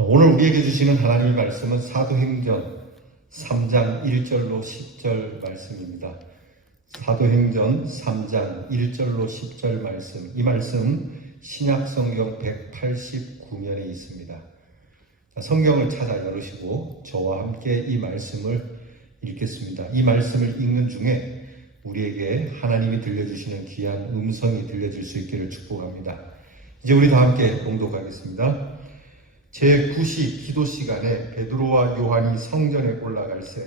오늘 우리에게 주시는 하나님의 말씀은 사도행전 3장 1절로 10절 말씀입니다. 사도행전 3장 1절로 10절 말씀, 이 말씀 신약성경 189면에 있습니다. 성경을 찾아 열으시고 저와 함께 이 말씀을 읽겠습니다. 이 말씀을 읽는 중에 우리에게 하나님이 들려주시는 귀한 음성이 들려질 수 있기를 축복합니다. 이제 우리 다 함께 봉독하겠습니다. 제9시 기도 시간에 베드로와 요한이 성전에 올라갈새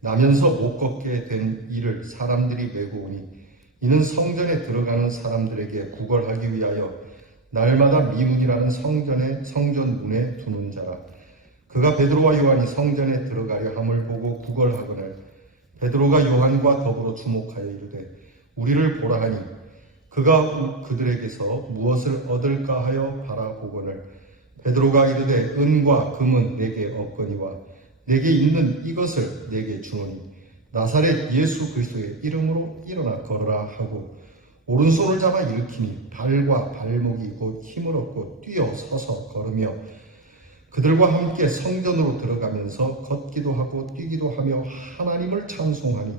나면서 못 걷게 된 이를 사람들이 메고 오니 이는 성전에 들어가는 사람들에게 구걸하기 위하여 날마다 미문이라는 성전 문에 두는 자라. 그가 베드로와 요한이 성전에 들어가려 함을 보고 구걸하거늘 베드로가 요한과 더불어 주목하여 이르되 우리를 보라 하니 그가 그들에게서 무엇을 얻을까 하여 바라보거늘 베드로가 이르되 은과 금은 내게 없거니와 내게 있는 이것을 내게 주노니 나사렛 예수 그리스도의 이름으로 일어나 걸어라 하고 오른손을 잡아 일으키니 발과 발목이 곧 힘을 얻고 뛰어 서서 걸으며 그들과 함께 성전으로 들어가면서 걷기도 하고 뛰기도 하며 하나님을 찬송하니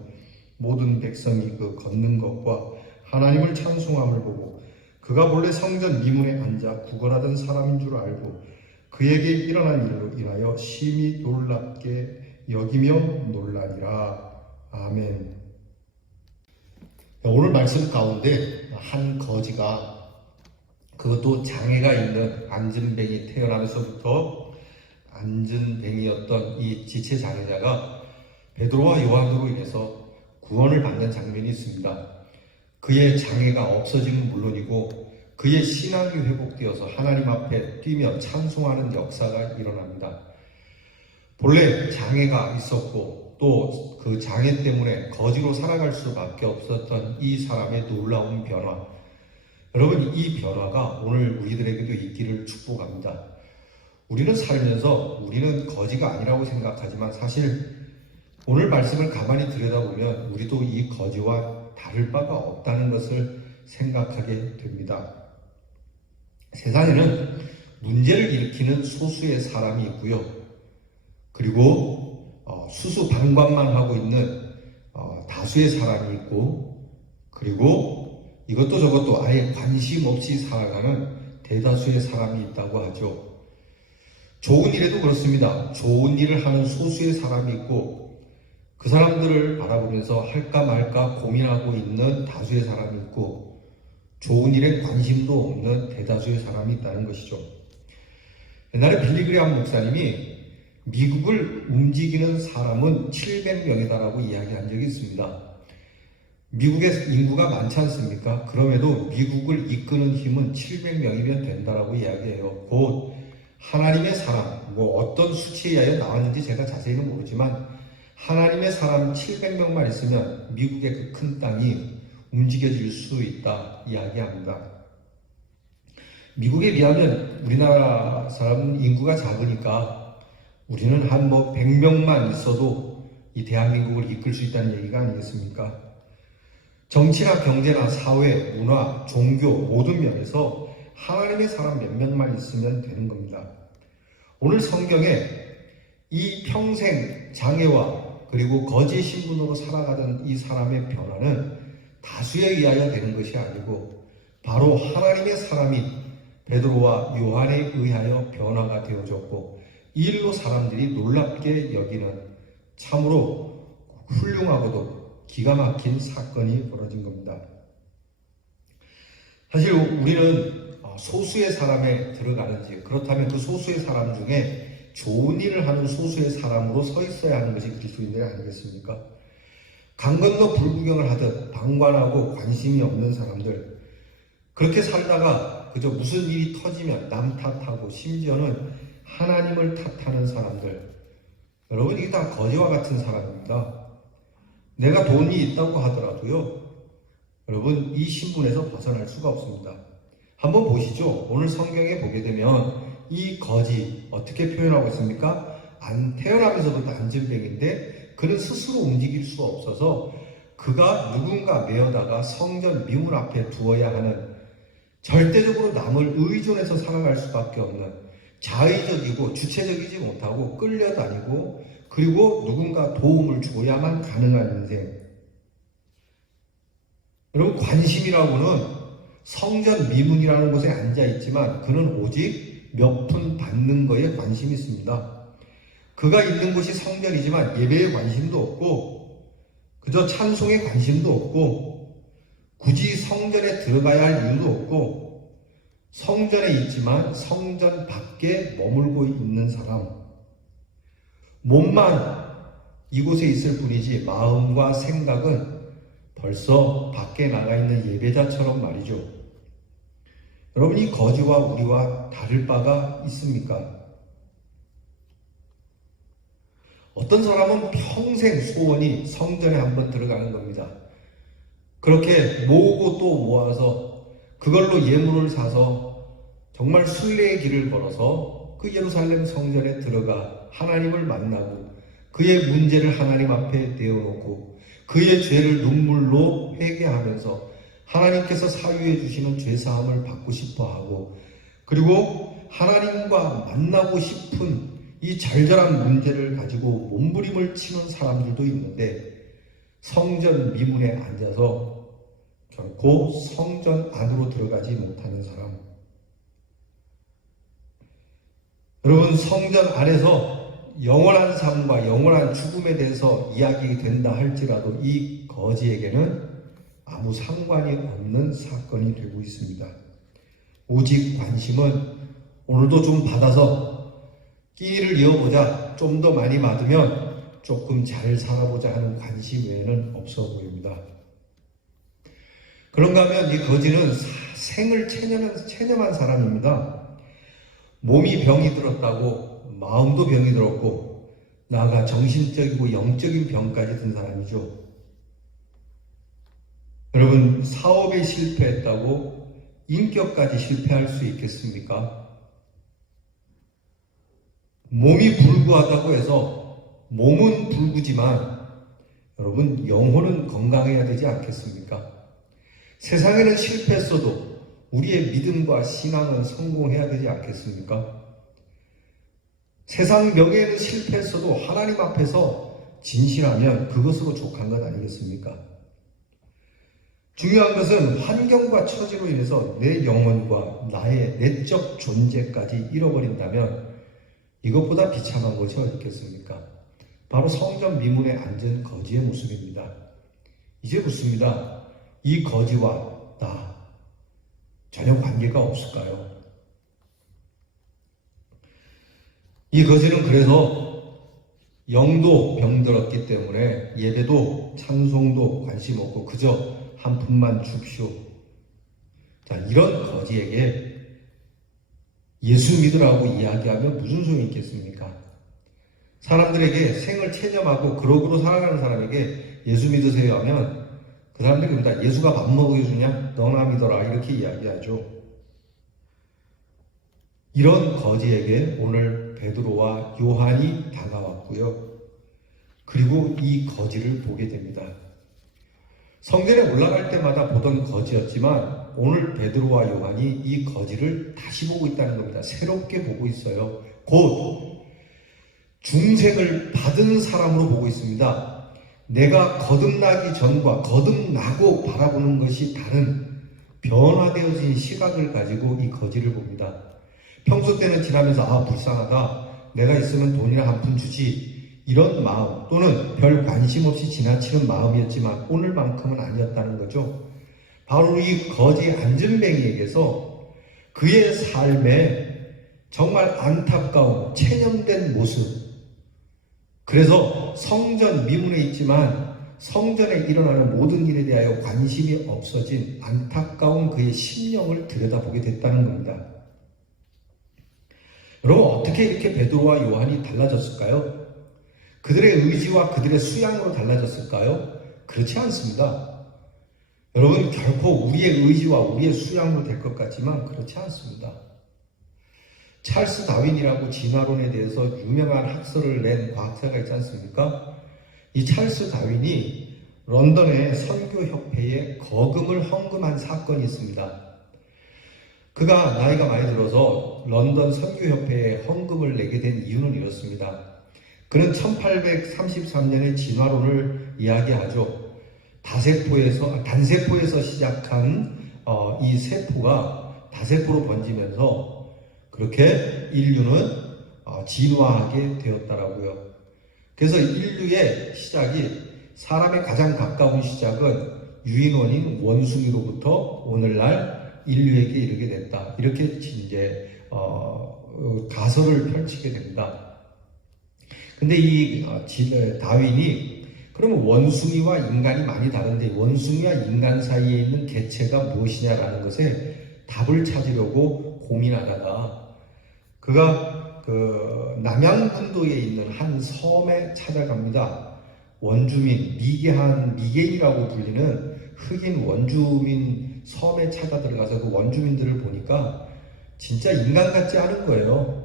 모든 백성이 그 걷는 것과 하나님을 찬송함을 보고 그가 본래 성전 미문에 앉아 구걸하던 사람인 줄 알고 그에게 일어난 일로 인하여 심히 놀랍게 여기며 놀라니라. 아멘. 오늘 말씀 가운데 한 거지가, 그것도 장애가 있는 안진뱅이, 태어나면서부터 안진뱅이였던 이 지체장애자가 베드로와 요한으로 인해서 구원을 받는 장면이 있습니다. 그의 장애가 없어지면 물론이고 그의 신앙이 회복되어서 하나님 앞에 뛰며 찬송하는 역사가 일어납니다. 본래 장애가 있었고 또 그 장애 때문에 거지로 살아갈 수밖에 없었던 이 사람의 놀라운 변화, 여러분, 이 변화가 오늘 우리들에게도 있기를 축복합니다. 우리는 살면서 우리는 거지가 아니라고 생각하지만 사실 오늘 말씀을 가만히 들여다보면 우리도 이 거지와 다를 바가 없다는 것을 생각하게 됩니다. 세상에는 문제를 일으키는 소수의 사람이 있고요. 그리고 수수방관만 하고 있는 다수의 사람이 있고, 그리고 이것도 저것도 아예 관심 없이 살아가는 대다수의 사람이 있다고 하죠. 좋은 일에도 그렇습니다. 좋은 일을 하는 소수의 사람이 있고 그 사람들을 바라보면서 할까 말까 고민하고 있는 다수의 사람이 있고 좋은 일에 관심도 없는 대다수의 사람이 있다는 것이죠. 옛날에 빌리그레함 목사님이 미국을 움직이는 사람은 700명이다라고 이야기한 적이 있습니다. 미국의 인구가 많지 않습니까? 그럼에도 미국을 이끄는 힘은 700명이면 된다라고 이야기해요. 곧 하나님의 사람, 어떤 수치에 의하여 나왔는지 제가 자세히는 모르지만 하나님의 사람 700명만 있으면 미국의 그 큰 땅이 움직여질 수 있다 이야기합니다. 미국에 비하면 우리나라 사람 인구가 작으니까 우리는 한 100명만 있어도 이 대한민국을 이끌 수 있다는 얘기가 아니겠습니까? 정치나 경제나 사회, 문화, 종교 모든 면에서 하나님의 사람 몇 명만 있으면 되는 겁니다. 오늘 성경에 이 평생 장애와 그리고 거지 신분으로 살아가던 이 사람의 변화는 다수에 의하여 되는 것이 아니고 바로 하나님의 사람인 베드로와 요한에 의하여 변화가 되어졌고 이 일로 사람들이 놀랍게 여기는 참으로 훌륭하고도 기가 막힌 사건이 벌어진 겁니다. 사실 우리는 소수의 사람에 들어가는지, 그렇다면 그 소수의 사람 중에 좋은 일을 하는 소수의 사람으로 서 있어야 하는 것이 그리스도인들이 아니겠습니까? 강 건너 불구경을 하듯 방관하고 관심이 없는 사람들, 그렇게 살다가 그저 무슨 일이 터지면 남 탓하고 심지어는 하나님을 탓하는 사람들, 여러분, 이게 다 거지와 같은 사람입니다. 내가 돈이 있다고 하더라도요, 여러분, 이 신분에서 벗어날 수가 없습니다. 한번 보시죠. 오늘 성경에 보게 되면 이 거지 어떻게 표현하고 있습니까? 태어나면서부터 안진뱅인데 그는 스스로 움직일 수 없어서 그가 누군가 메어다가 성전 미문 앞에 두어야 하는, 절대적으로 남을 의존해서 살아갈 수밖에 없는, 자의적이고 주체적이지 못하고 끌려다니고 그리고 누군가 도움을 줘야만 가능한 인생. 여러분, 관심이라고는 성전 미문이라는 곳에 앉아있지만 그는 오직 몇 푼 받는 거에 관심이 있습니다. 그가 있는 곳이 성전이지만 예배에 관심도 없고 그저 찬송에 관심도 없고 굳이 성전에 들어가야 할 이유도 없고 성전에 있지만 성전 밖에 머물고 있는 사람. 몸만 이곳에 있을 뿐이지 마음과 생각은 벌써 밖에 나가 있는 예배자처럼 말이죠. 여러분, 이 거지와 우리와 다를 바가 있습니까? 어떤 사람은 평생 소원이 성전에 한번 들어가는 겁니다. 그렇게 모으고 또 모아서 그걸로 예물을 사서 정말 순례의 길을 걸어서 그 예루살렘 성전에 들어가 하나님을 만나고 그의 문제를 하나님 앞에 내어놓고 그의 죄를 눈물로 회개하면서 하나님께서 사유해 주시는 죄사함을 받고 싶어하고 그리고 하나님과 만나고 싶은 이 절절한 문제를 가지고 몸부림을 치는 사람들도 있는데 성전 미문에 앉아서 결코 성전 안으로 들어가지 못하는 사람. 여러분, 성전 안에서 영원한 삶과 영원한 죽음에 대해서 이야기된다 할지라도 이 거지에게는 아무 상관이 없는 사건이 되고 있습니다. 오직 관심은 오늘도 좀 받아서 끼니를 이어보자, 좀 더 많이 받으면 조금 잘 살아보자 하는 관심 외에는 없어 보입니다. 그런가 하면 이 거지는 생을 체념한 사람입니다. 몸이 병이 들었다고 마음도 병이 들었고 나아가 정신적이고 영적인 병까지 든 사람이죠. 여러분, 사업에 실패했다고 인격까지 실패할 수 있겠습니까? 몸이 불구하다고 해서 몸은 불구지만 여러분, 영혼은 건강해야 되지 않겠습니까? 세상에는 실패했어도 우리의 믿음과 신앙은 성공해야 되지 않겠습니까? 세상 명예에는 실패했어도 하나님 앞에서 진실하면 그것으로 족한 것 아니겠습니까? 중요한 것은 환경과 처지로 인해서 내 영혼과 나의 내적 존재까지 잃어버린다면 이것보다 비참한 것이 어디 있겠습니까? 바로 성전 미문에 앉은 거지의 모습입니다. 이제 묻습니다. 이 거지와 나 전혀 관계가 없을까요? 이 거지는 그래서 영도 병들었기 때문에 예배도 찬송도 관심 없고 그저 한 푼만 줍시오. 자, 이런 거지에게 예수 믿으라고 이야기하면 무슨 소용이 있겠습니까? 사람들에게 생을 체념하고 그러고로 살아가는 사람에게 예수 믿으세요 하면 그 사람들이 그런다. 예수가 밥 먹여주냐? 너나 믿어라. 이렇게 이야기하죠. 이런 거지에게 오늘 베드로와 요한이 다가왔고요. 그리고 이 거지를 보게 됩니다. 성전에 올라갈 때마다 보던 거지였지만 오늘 베드로와 요한이 이 거지를 다시 보고 있다는 겁니다. 새롭게 보고 있어요. 곧 중생을 받은 사람으로 보고 있습니다. 내가 거듭나기 전과 거듭나고 바라보는 것이 다른 변화되어진 시각을 가지고 이 거지를 봅니다. 평소 때는 지나면서 아, 불쌍하다, 내가 있으면 돈이나 한 푼 주지, 이런 마음 또는 별 관심 없이 지나치는 마음이었지만 오늘만큼은 아니었다는 거죠. 바로 이 거지 안전뱅이에게서 그의 삶에 정말 안타까운 체념된 모습, 그래서 성전 미문에 있지만 성전에 일어나는 모든 일에 대하여 관심이 없어진 안타까운 그의 심령을 들여다보게 됐다는 겁니다. 여러분, 어떻게 이렇게 베드로와 요한이 달라졌을까요? 그들의 의지와 그들의 수양으로 달라졌을까요? 그렇지 않습니다. 여러분, 결코 우리의 의지와 우리의 수양으로 될 것 같지만 그렇지 않습니다. 찰스 다윈이라고 진화론에 대해서 유명한 학설을 낸 과학자가 있지 않습니까? 이 찰스 다윈이 런던의 선교협회에 거금을 헌금한 사건이 있습니다. 그가 나이가 많이 들어서 런던 선교협회에 헌금을 내게 된 이유는 이렇습니다. 그는 1833년에 진화론을 이야기하죠. 단세포에서 시작한 이 세포가 다세포로 번지면서 그렇게 인류는 진화하게 되었다라고요. 그래서 인류의 시작이, 사람의 가장 가까운 시작은 유인원인 원숭이로부터 오늘날 인류에게 이르게 됐다. 이렇게 이제 가설을 펼치게 됩니다. 근데 이 다윈이 그러면 원숭이와 인간이 많이 다른데 원숭이와 인간 사이에 있는 개체가 무엇이냐라는 것에 답을 찾으려고 고민하다가 그가 그 남양분도에 있는 한 섬에 찾아갑니다. 원주민, 미개인이라고 불리는 흑인 원주민 섬에 찾아 들어가서 그 원주민들을 보니까 진짜 인간 같지 않은 거예요.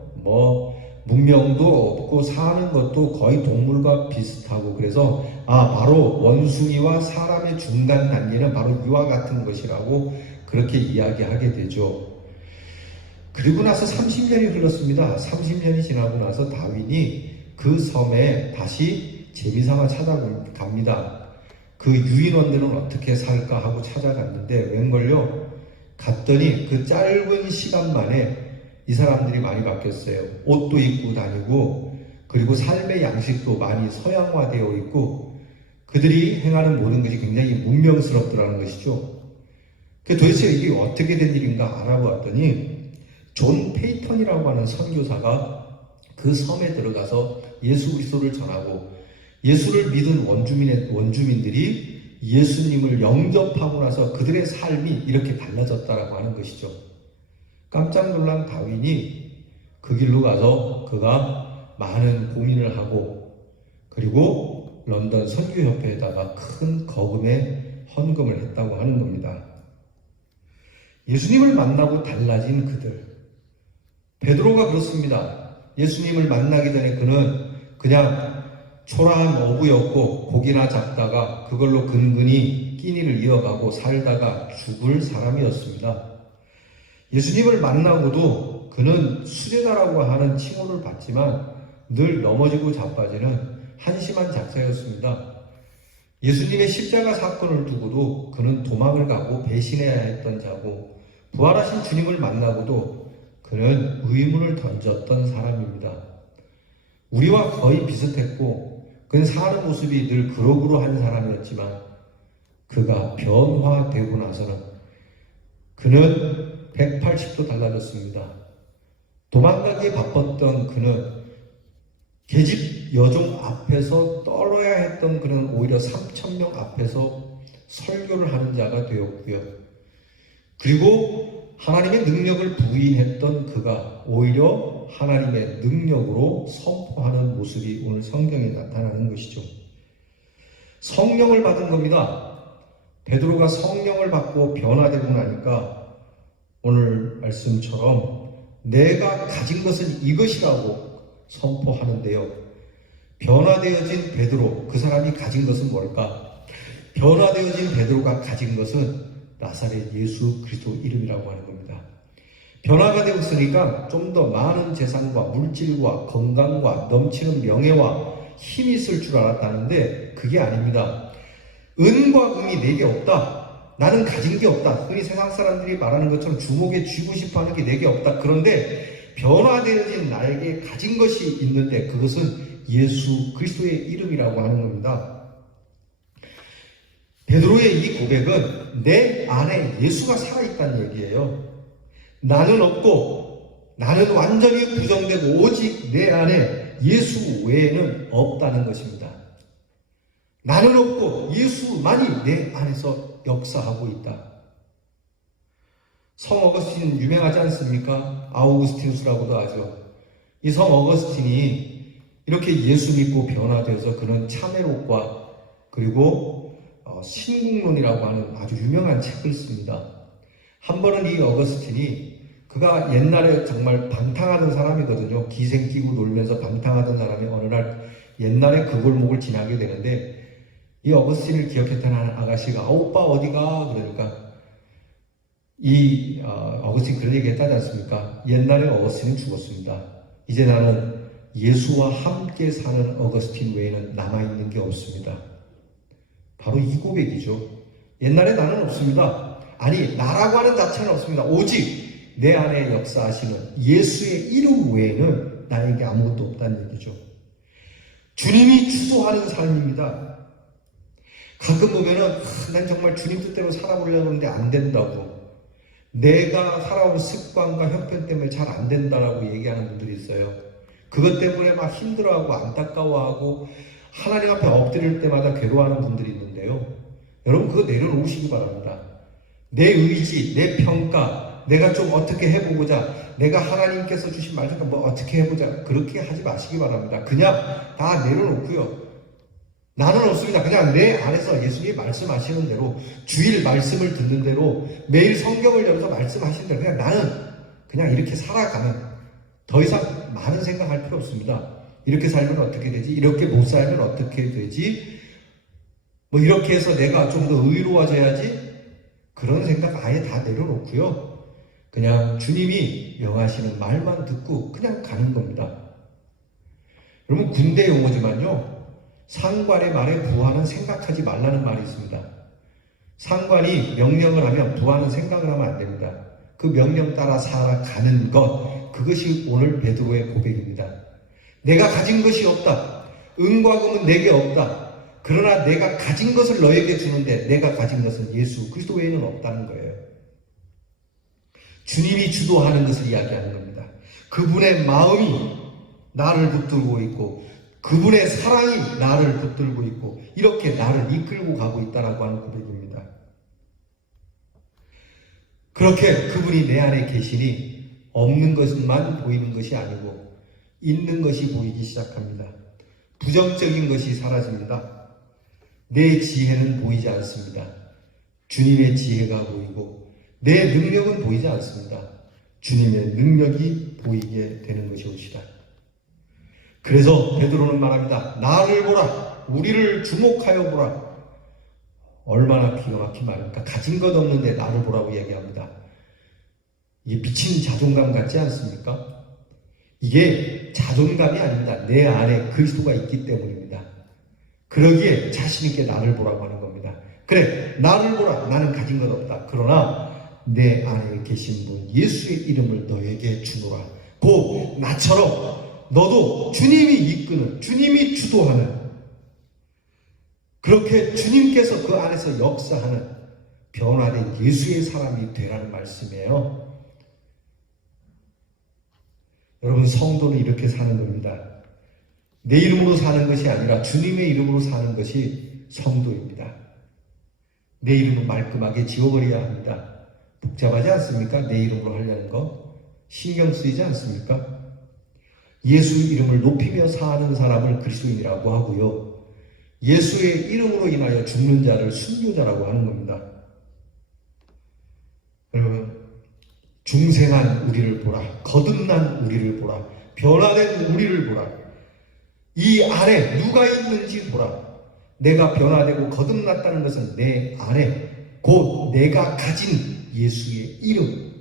문명도 없고 사는 것도 거의 동물과 비슷하고, 그래서 바로 원숭이와 사람의 중간 단계는 바로 이와 같은 것이라고 그렇게 이야기하게 되죠. 그리고 나서 30년이 흘렀습니다. 30년이 지나고 나서 다윈이 그 섬에 다시 재미삼아 찾아갑니다. 그 유인원들은 어떻게 살까 하고 찾아갔는데 웬걸요? 갔더니 그 짧은 시간 만에 이 사람들이 많이 바뀌었어요. 옷도 입고 다니고, 그리고 삶의 양식도 많이 서양화되어 있고, 그들이 행하는 모든 것이 굉장히 문명스럽더라는 것이죠. 도대체 이게 어떻게 된 일인가 알아보았더니 존 페이턴이라고 하는 선교사가 그 섬에 들어가서 예수 그리스도를 전하고, 예수를 믿은 원주민들이 예수님을 영접하고 나서 그들의 삶이 이렇게 달라졌다라고 하는 것이죠. 깜짝 놀란 다윈이 그 길로 가서 그가 많은 고민을 하고, 그리고 런던 선교협회에다가 큰 거금의 헌금을 했다고 하는 겁니다. 예수님을 만나고 달라진 그들. 베드로가 그렇습니다. 예수님을 만나기 전에 그는 그냥 초라한 어부였고 고기나 잡다가 그걸로 근근히 끼니를 이어가고 살다가 죽을 사람이었습니다. 예수님을 만나고도 그는 수제자라고 하는 칭호를 받지만 늘 넘어지고 자빠지는 한심한 작사였습니다. 예수님의 십자가 사건을 두고도 그는 도망을 가고 배신해야 했던 자고, 부활하신 주님을 만나고도 그는 의문을 던졌던 사람입니다. 우리와 거의 비슷했고 그는 사는 모습이 늘 그러그러한 사람이었지만 그가 변화되고 나서는 그는 180도 달라졌습니다. 도망가기에 바빴던 그는 계집 여종 앞에서 떨어야 했던 그는 오히려 3,000명 앞에서 설교를 하는 자가 되었고요. 그리고 하나님의 능력을 부인했던 그가 오히려 하나님의 능력으로 선포하는 모습이 오늘 성경에 나타나는 것이죠. 성령을 받은 겁니다. 베드로가 성령을 받고 변화되고 나니까 오늘 말씀처럼 내가 가진 것은 이것이라고 선포하는데요. 변화되어진 베드로, 그 사람이 가진 것은 뭘까? 변화되어진 베드로가 가진 것은 나사렛 예수 그리스도 이름이라고 하는 겁니다. 변화가 되었으니까 좀 더 많은 재산과 물질과 건강과 넘치는 명예와 힘이 있을 줄 알았다는데 그게 아닙니다. 은과 금이 내게 없다. 나는 가진 게 없다. 흔히 세상 사람들이 말하는 것처럼 주목에 쥐고 싶어 하는 게 내게 없다. 그런데 변화되어진 나에게 가진 것이 있는데 그것은 예수 그리스도의 이름이라고 하는 겁니다. 베드로의 이 고백은 내 안에 예수가 살아있다는 얘기예요. 나는 없고 나는 완전히 부정되고 오직 내 안에 예수 외에는 없다는 것입니다. 나는 없고 예수만이 내 안에서 역사하고 있다. 성 어거스틴 유명하지 않습니까? 아우구스티누스라고도 하죠. 이 성 어거스틴이 이렇게 예수 믿고 변화되어서 그는 참회록과 그리고 신국론이라고 하는 아주 유명한 책을 씁니다. 한 번은 이 어거스틴이 그가 옛날에 정말 방탕하던 사람이거든요. 기생 끼고 놀면서 방탕하던 사람이 어느 날 옛날에 그 골목을 지나게 되는데 이 어거스틴을 기억했던 한 아가씨가 오빠 어디가? 그러니까 어거스틴 그런 얘기 했다지 않습니까? 옛날에 어거스틴은 죽었습니다. 이제 나는 예수와 함께 사는 어거스틴 외에는 남아있는 게 없습니다. 바로 이 고백이죠. 옛날에 나는 없습니다. 아니, 나라고 하는 자체는 없습니다. 오직 내 안에 역사하시는 예수의 이름 외에는 나에게 아무것도 없다는 얘기죠. 주님이 주도하는 삶입니다. 가끔 보면은 난 정말 주님 뜻대로 살아보려고 하는데 안 된다고, 내가 살아온 습관과 형편 때문에 잘 안 된다라고 얘기하는 분들이 있어요. 그것 때문에 막 힘들어하고 안타까워하고 하나님 앞에 엎드릴 때마다 괴로워하는 분들이 있는데요. 여러분, 그거 내려놓으시기 바랍니다. 내 의지, 내 평가, 내가 좀 어떻게 해보고자, 내가 하나님께서 주신 말씀 뭐 어떻게 해보자, 그렇게 하지 마시기 바랍니다. 그냥 다 내려놓고요. 나는 없습니다. 그냥 내 안에서 예수님이 말씀하시는 대로, 주일 말씀을 듣는 대로, 매일 성경을 열어서 말씀하시는 대로 그냥 나는 그냥 이렇게 살아가는, 더 이상 많은 생각할 필요 없습니다. 이렇게 살면 어떻게 되지? 이렇게 못 살면 어떻게 되지? 뭐 이렇게 해서 내가 좀 더 의로워져야지? 그런 생각 아예 다 내려놓고요. 그냥 주님이 명하시는 말만 듣고 그냥 가는 겁니다. 여러분, 군대 용어지만요, 상관의 말에 부하는 생각하지 말라는 말이 있습니다. 상관이 명령을 하면 부하는 생각을 하면 안 됩니다. 그 명령 따라 살아가는 것, 그것이 오늘 베드로의 고백입니다. 내가 가진 것이 없다. 은과 금은 내게 없다. 그러나 내가 가진 것을 너에게 주는데 내가 가진 것은 예수 그리스도 외에는 없다는 거예요. 주님이 주도하는 것을 이야기하는 겁니다. 그분의 마음이 나를 붙들고 있고 그분의 사랑이 나를 붙들고 있고 이렇게 나를 이끌고 가고 있다라고 하는 고백입니다. 그렇게 그분이 내 안에 계시니 없는 것만 보이는 것이 아니고 있는 것이 보이기 시작합니다. 부정적인 것이 사라집니다. 내 지혜는 보이지 않습니다. 주님의 지혜가 보이고 내 능력은 보이지 않습니다. 주님의 능력이 보이게 되는 것이 옵시다. 그래서 베드로는 말합니다. 나를 보라. 우리를 주목하여 보라. 얼마나 기가 막힌 말입니까? 가진 것 없는데 나를 보라고 얘기합니다. 이게 미친 자존감 같지 않습니까? 이게 자존감이 아닙니다. 내 안에 그리스도가 있기 때문입니다. 그러기에 자신 있게 나를 보라고 하는 겁니다. 그래, 나를 보라. 나는 가진 것 없다. 그러나 내 안에 계신 분 예수의 이름을 너에게 주노라. 곧 나처럼 너도 주님이 이끄는, 주님이 주도하는, 그렇게 주님께서 그 안에서 역사하는 변화된 예수의 사람이 되라는 말씀이에요. 여러분, 성도는 이렇게 사는 겁니다. 내 이름으로 사는 것이 아니라 주님의 이름으로 사는 것이 성도입니다. 내 이름은 말끔하게 지워버려야 합니다. 복잡하지 않습니까? 내 이름으로 하려는 거 신경 쓰이지 않습니까? 예수 이름을 높이며 사는 사람을 그리스도인이라고 하고요. 예수의 이름으로 인하여 죽는 자를 순교자라고 하는 겁니다. 여러분, 중생한 우리를 보라. 거듭난 우리를 보라. 변화된 우리를 보라. 이 안에 누가 있는지 보라. 내가 변화되고 거듭났다는 것은 내 안에 곧 내가 가진 예수의 이름,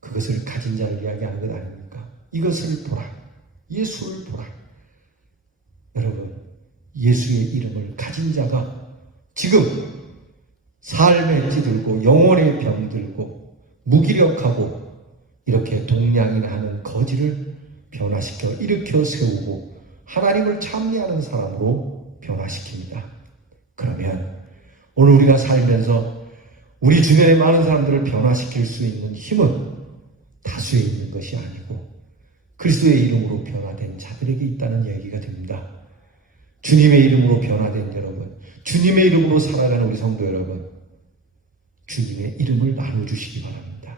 그것을 가진 자를 이야기하는 것 아닙니까? 이것을 보라. 예수를 보라. 여러분, 예수의 이름을 가진 자가 지금 삶에 찌들고 영혼의 병들고 무기력하고 이렇게 동량인하는 거지를 변화시켜 일으켜 세우고 하나님을 찬미하는 사람으로 변화시킵니다. 그러면 오늘 우리가 살면서 우리 주변의 많은 사람들을 변화시킬 수 있는 힘은 다수에 있는 것이 아니고 그리스도의 이름으로 변화된 자들에게 있다는 얘기가 됩니다. 주님의 이름으로 변화된 여러분, 주님의 이름으로 살아가는 우리 성도 여러분, 주님의 이름을 나눠주시기 바랍니다.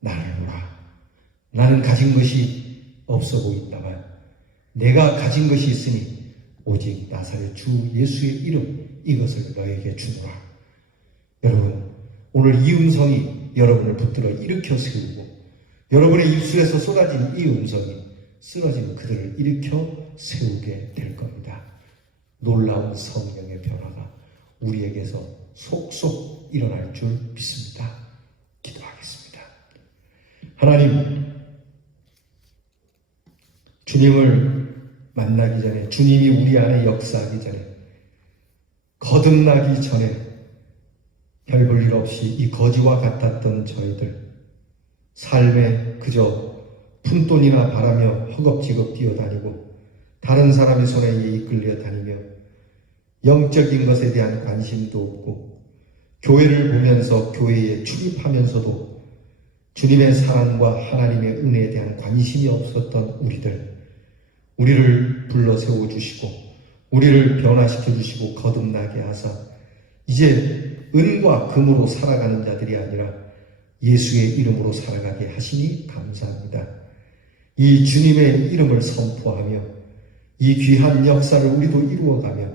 나를 보라. 나는 가진 것이 없어 보인다만 내가 가진 것이 있으니 오직 나사렛 주 예수의 이름, 이것을 너에게 주노라. 여러분, 오늘 이 음성이 여러분을 붙들어 일으켜 세우고 여러분의 입술에서 쏟아진 이 음성이 쓰러진 그들을 일으켜 세우게 될 겁니다. 놀라운 성령의 변화가 우리에게서 속속 일어날 줄 믿습니다. 하나님, 주님을 만나기 전에, 주님이 우리 안에 역사하기 전에, 거듭나기 전에 별 볼 일 없이 이 거지와 같았던 저희들, 삶에 그저 푼돈이나 바라며 허겁지겁 뛰어다니고 다른 사람의 손에 이끌려 다니며 영적인 것에 대한 관심도 없고 교회를 보면서 교회에 출입하면서도 주님의 사랑과 하나님의 은혜에 대한 관심이 없었던 우리를 불러 세워주시고 우리를 변화시켜 주시고 거듭나게 하사 이제 은과 금으로 살아가는 자들이 아니라 예수의 이름으로 살아가게 하시니 감사합니다. 이 주님의 이름을 선포하며 이 귀한 역사를 우리도 이루어가며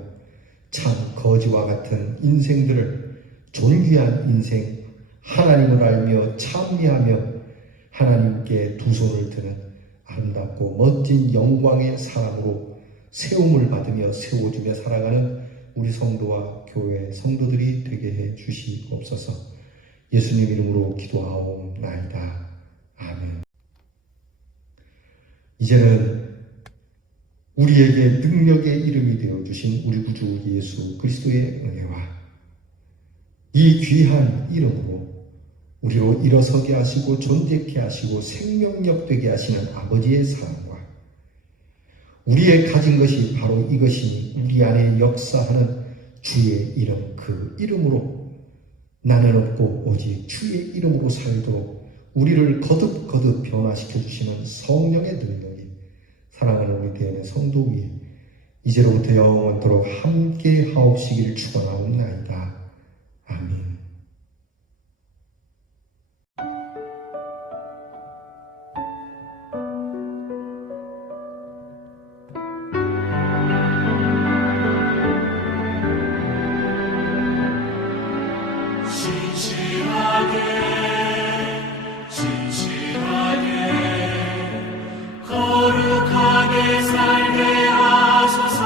참 거지와 같은 인생들을 존귀한 인생, 하나님을 알며 찬미하며 하나님께 두 손을 드는 아름답고 멋진 영광의 사람으로 세움을 받으며 세워주며 살아가는 우리 성도와 교회 성도들이 되게 해 주시옵소서. 예수님 이름으로 기도하옵나이다. 아멘. 이제는 우리에게 능력의 이름이 되어주신 우리 구주 예수 그리스도의 은혜와 이 귀한 이름으로 우리로 일어서게 하시고 존재케 하시고 생명력 되게 하시는 아버지의 사랑과 우리의 가진 것이 바로 이것이니 우리 안에 역사하는 주의 이름, 그 이름으로 나는 없고 오직 주의 이름으로 살도록 우리를 거듭 변화시켜 주시는 성령의 능력이 사랑하는 우리 대원의 성도 위에 이제로부터 영원토록 함께 하옵시기를 축원하옵나이다. 아멘. 거룩하게 살게 하소서.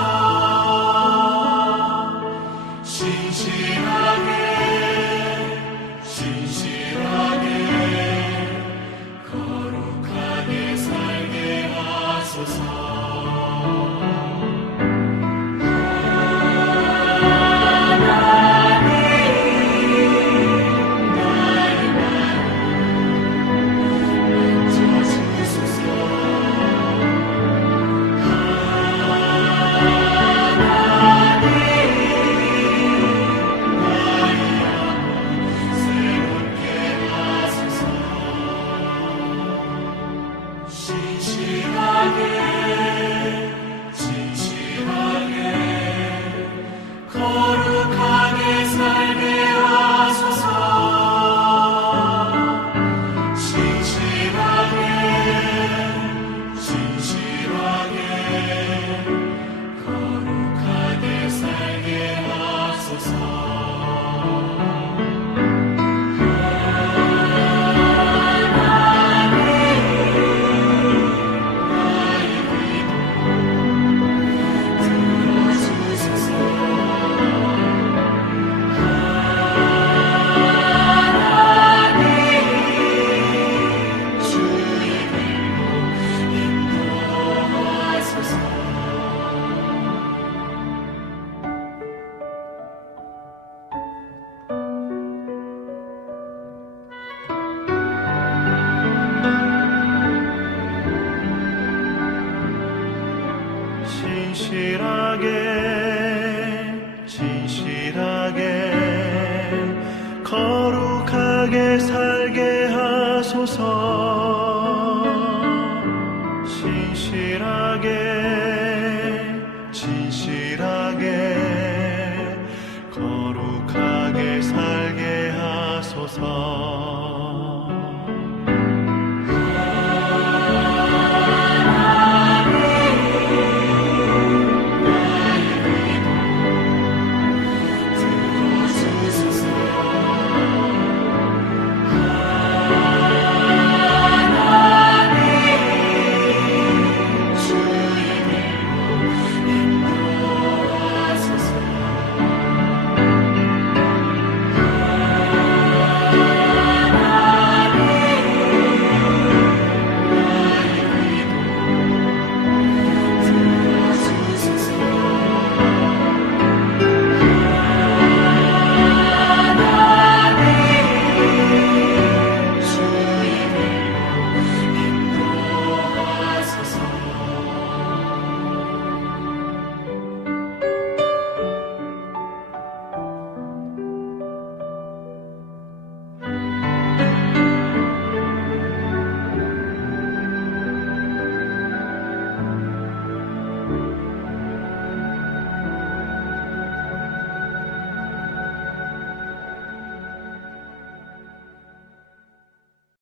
거룩하게 살게 하소서. 거룩하게 살게 하소서. 거룩하게 살게 하소서. 진실하게 거룩하게 살게 하소서. 진실하게 거룩하게 살게 하소서.